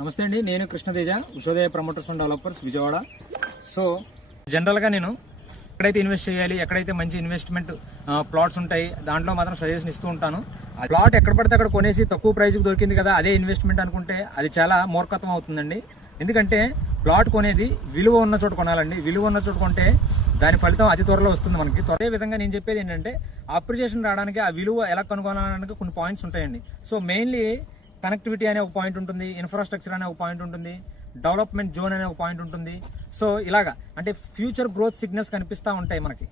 నమస్తే అండి, నేను Krishna Teja, Ushodaya promoters and developers, Vijayawada. So జనరల్గా నేను ఎక్కడైతే ఇన్వెస్ట్ చేయాలి, ఎక్కడైతే మంచి ఇన్వెస్ట్మెంట్ ప్లాట్స్ ఉంటాయి, దాంట్లో మాత్రం సజెషన్ ఇస్తూ ఉంటాను. ఆ ప్లాట్ ఎక్కడ పడితే అక్కడ కొనేసి తక్కువ ప్రైస్కి దొరికింది కదా అదే ఇన్వెస్ట్మెంట్ అనుకుంటే అది చాలా మూర్ఖత్వం అవుతుందండి. ఎందుకంటే ప్లాట్ కొనేది విలువ ఉన్న చోట కొనాలండి. విలువ ఉన్న చోట కొంటే దాని ఫలితం అతి త్వరలో వస్తుంది మనకి. అదే విధంగా నేను చెప్పేది ఏంటంటే, అప్రిషియేషన్ రావడానికి ఆ విలువ ఎలా కనుగొనడానికి కొన్ని పాయింట్స్ ఉంటాయండి. సో మెయిన్లీ కనెక్టివిటీ అనే ఒక పాయింట్ ఉంటుంది, ఇన్ఫ్రాస్ట్రక్చర్ అనే ఒక పాయింట్ ఉంటుంది, డెవలప్మెంట్ జోన్ అనే ఒక పాయింట్ ఉంటుంది. సో ఇలాగా అంటే ఫ్యూచర్ గ్రోత్ సిగ్నల్స్ కనిపిస్తూ ఉంటాయి మనకి.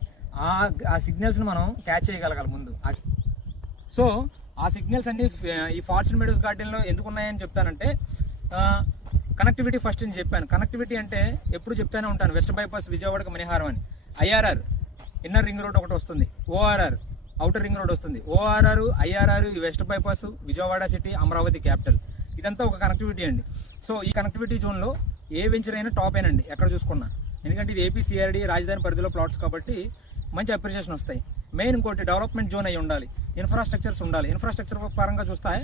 ఆ సిగ్నల్స్ని మనం క్యాచ్ చేయగలగాలి ముందు. సో ఆ సిగ్నల్స్ అన్ని ఈ ఫార్చ్యూన్ మెడోస్ గార్డెన్లో ఎందుకు ఉన్నాయని చెప్తానంటే, కనెక్టివిటీ ఫస్ట్ నేను చెప్పాను. కనెక్టివిటీ అంటే ఎప్పుడు చెప్తానే ఉంటాను, వెస్ట్ బైపాస్ విజయవాడకి మణిహారం అని, ఐఆర్ఆర్ ఇన్నర్ రింగ్ రోడ్ ఒకటి వస్తుంది, ఓఆర్ఆర్ అవుటర్ రింగ్ రోడ్ వస్తుంది, ఓఆర్ఆర్ ఐఆర్ఆర్ ఈ west bypass Vijayawada city Amaravati capital, ఇదంతా ఒక కనెక్టివిటీ అండి. సో ఈ కనెక్టివిటీ జోన్లో ఏ వెంచర్ అయినా టాప్ అయినండి ఎక్కడ చూసుకున్నా. ఎందుకంటే ఇది ఏపీ సిఆర్డీ రాజధాని పరిధిలో ప్లాట్స్ కాబట్టి మంచి అప్రిషియేషన్ వస్తాయి. మెయిన్ ఇంకోటి డెవలప్మెంట్ జోన్ అయి ఉండాలి, ఇన్ఫ్రాస్ట్రక్చర్స్ ఉండాలి. ఇన్ఫ్రాస్ట్రక్చర్ పరంగా చూస్తే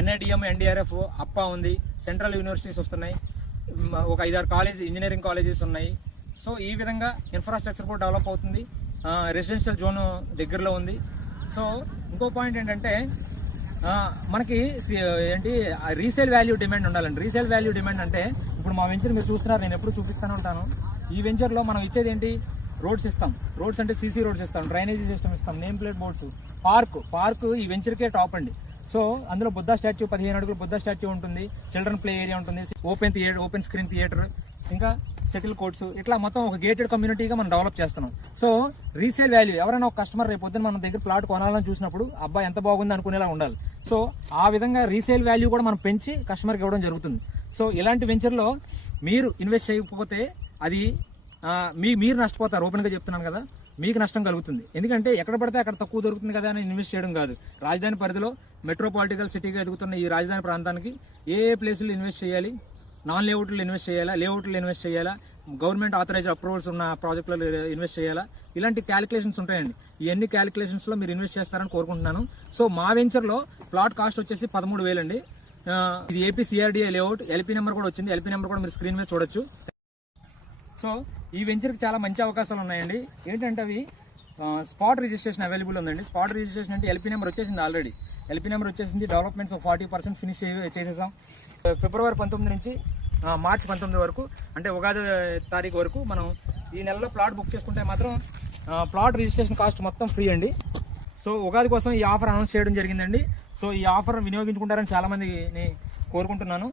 ఎన్ఐడిఎం, ఎన్డీఆర్ఎఫ్, అప్పా ఉంది, సెంట్రల్ యూనివర్సిటీస్ వస్తున్నాయి, ఒక 5-6 ఇంజనీరింగ్ కాలేజెస్ ఉన్నాయి. సో ఈ విధంగా ఇన్ఫ్రాస్ట్రక్చర్ కూడా డెవలప్ అవుతుంది. రెసిడెన్షియల్ జోన్ దగ్గరలో ఉంది. సో ఇంకో పాయింట్ ఏంటంటే, మనకి రీసేల్ వాల్యూ డిమాండ్ ఉండాలండి. రీసేల్ వాల్యూ డిమాండ్ అంటే ఇప్పుడు మా వెంచర్ మీరు చూస్తున్నారు, నేను ఎప్పుడు చూపిస్తూనే ఉంటాను. ఈ వెంచర్లో మనం ఇచ్చేది ఏంటి, రోడ్స్ ఇస్తాం. రోడ్స్ అంటే సీసీ రోడ్స్ ఇస్తాం, డ్రైనేజీ సిస్టమ్ ఇస్తాం, నేమ్ ప్లేట్ బోర్డ్స్, పార్క్ ఈ వెంచర్కే టాప్ అండి. సో అందులో బుద్ధ స్టాచ్యూ, 15 అడుగులు బుద్ధ స్టాచ్యూ ఉంటుంది, చిల్డ్రన్ ప్లే ఏరియా ఉంటుంది, ఓపెన్ స్క్రీన్ థియేటర్, ఇంకా సెటిల్ కోర్ట్స్, ఇట్లా మొత్తం ఒక గేటెడ్ కమ్యూనిటీగా మనం డెవలప్ చేస్తున్నాం. సో రీసేల్ వాల్యూ, ఎవరైనా ఒక కస్టమర్ రేపు పొద్దున మన దగ్గర ప్లాట్ కొనాలని చూసినప్పుడు అబ్బాయి ఎంత బాగుంది అనుకునేలా ఉండాలి. సో ఆ విధంగా రీసేల్ వాల్యూ కూడా మనం పెంచి కస్టమర్కి ఇవ్వడం జరుగుతుంది. సో ఇలాంటి వెంచర్లో మీరు ఇన్వెస్ట్ చేయకపోతే అది మీరు నష్టపోతారు. ఓపెన్గా చెప్తున్నాను కదా, మీకు నష్టం కలుగుతుంది. ఎందుకంటే ఎక్కడ పడితే అక్కడ తక్కువ దొరుకుతుంది కదా అని ఇన్వెస్ట్ చేయడం కాదు. రాజధాని పరిధిలో మెట్రోపాలిటికల్ సిటీగా ఎదుగుతున్న ఈ రాజధాని ప్రాంతానికి ఏ ప్లేసులు ఇన్వెస్ట్ చేయాలి, నాన్ లేఅవుట్లో ఇన్వెస్ట్ చేయాలా, లేఅవుట్లో ఇన్వెస్ట్ చేయాలా, గవర్నమెంట్ ఆథరైజ్ అప్రూవల్స్ ఉన్న ప్రాజెక్టులలో ఇన్వెస్ట్ చేయాలా, ఇలాంటి క్యాలిక్యులేషన్స్ ఉంటాయండి. ఇవన్నీ క్యాలిక్యులేషన్స్లో మీరు ఇన్వెస్ట్ చేస్తారని కోరుకుంటున్నాను. సో మా వెంచర్లో ప్లాట్ కాస్ట్ వచ్చేసి 13,000 అండి. ఇది AP CRDA layout, LP number కూడా వచ్చింది. ఎల్పీ నెంబర్ కూడా మీరు స్క్రీన్ మీద చూడొచ్చు. సో ఈ వెంచర్కి చాలా మంచి అవకాశాలు ఉన్నాయండి. ఏంటంటే అవి స్పాట్ రిజిస్ట్రేషన్ అవైలబుల్ ఉందండి. స్పాట్ రిజిస్ట్రేషన్ అంటే ఎల్పీ నెంబర్ వచ్చేసింది, ఆల్రెడీ ఎల్పీ నెంబర్ వచ్చేసింది. డెవలప్మెంట్స్ 40% ఫినిష్ చేసేసాం. ఫిబ్రవరి 19 నుంచి మార్చి 19 వరకు, అంటే ఉగాది తారీఖు వరకు మనం ఈ నెలలో ప్లాట్ బుక్ చేసుకుంటే మాత్రం ప్లాట్ రిజిస్ట్రేషన్ కాస్ట్ మొత్తం ఫ్రీ అండి. సో ఉగాది కోసం ఈ ఆఫర్ అనౌన్స్ చేయడం జరిగిందండి. సో ఈ ఆఫర్ వినియోగించుకుంటారని చాలామందిని కోరుకుంటున్నాను.